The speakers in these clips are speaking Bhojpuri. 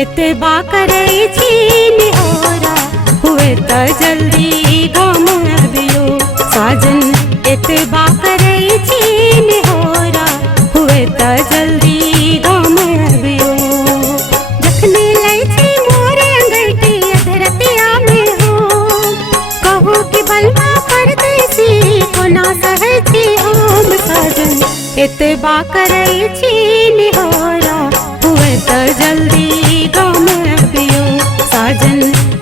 एतबा करे छी निहोरा हुए त जल्दी गाम अबियो साजन। एतबा करे छी निहोरा हुए त जल्दी गाम अबियो। जखने लै छी मोरे अंगैठी अधरतिया में हो कहू कि बलमा परदेसी कोना सहै छी हम साजन। एतबा करे छी निहोरा हुए त जल्दी गाम अबियो साजन।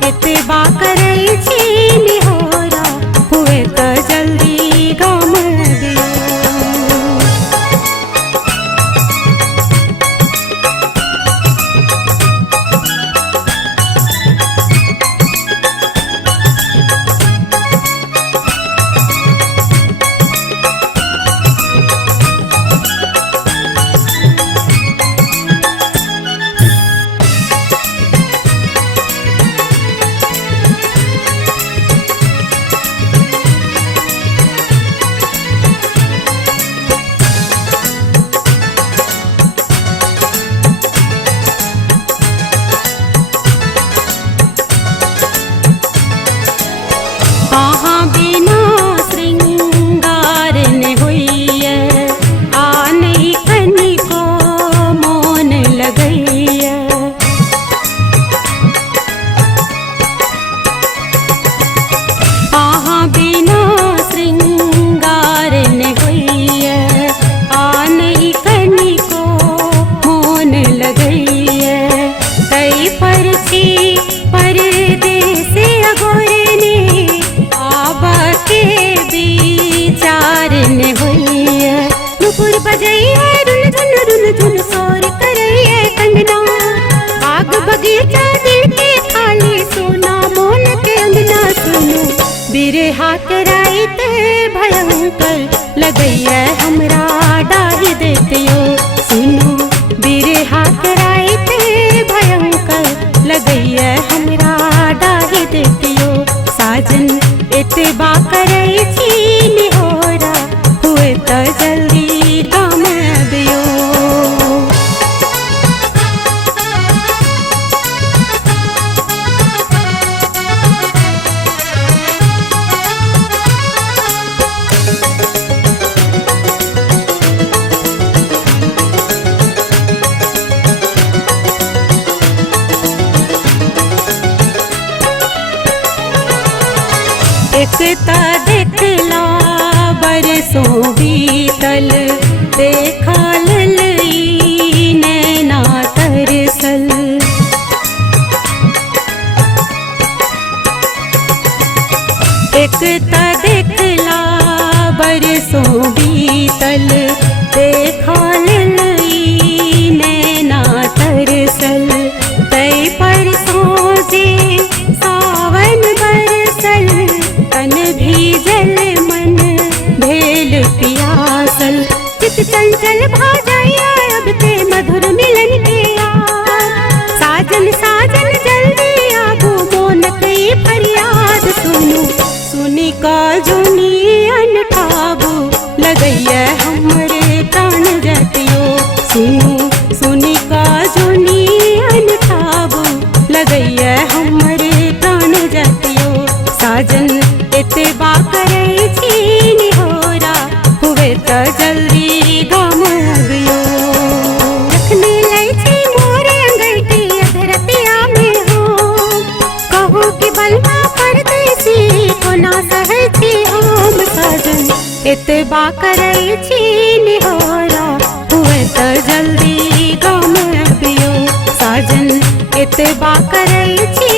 एतबा करे छी निहोरा हुए त जल्दी गाम अबियो। कहाँ बिना श्रृंगार ने हुईए आने कनी को मौन लगैया। कहाँ बिना श्रृंगार ने हुईए आने कनी को मौन लगैया। कई पर छी परदेस अगोरे के विचार ने होइए। नुपुर बजैए रुन झुन शोर करैए कंगना। बाग बगीचा दिल के खाली सोना मोल के अंगना सुनो। बिरहा के रात भयंकर लगैए हमरा डाहि देतियो सुनो। बिरहा के रात भयंकर लगैए हमरा डाहि देतियो साजन। एतबा करे छी निहोरा हुए त जल्दी गाम अबियो। एकता देखला बरसों बीतल देखा ललई नैना तरसल। एकता देखला बरसों बीतल देखा ललई नैना तरसल। तय परसों जे सावन बरसल तन भीजल मन भेल पियासल। चित चंचल भा जाया अब ते मधुर मिलन के यार साजन साजन जल्दी आबो मोन कई फरियाद सुनो। सुनी का जुनी अनठाबो लगैया हमरे प्राण जतियो सुनो। सुनी का जुनी अनठाबो लगैया हमरे प्राण जतियो साजन। एतबा करे छी निहोरा हुए त जल्दी गाम अबियो। जखने लै छी मोरे अंगैठी अधरतिया में हो कहू कि बलमा परदेसी कोना सहै छी हम साजन। एतबा करे छी निहोरा हुए त जल्दी गाम अबियो साजन। एतबा करे छी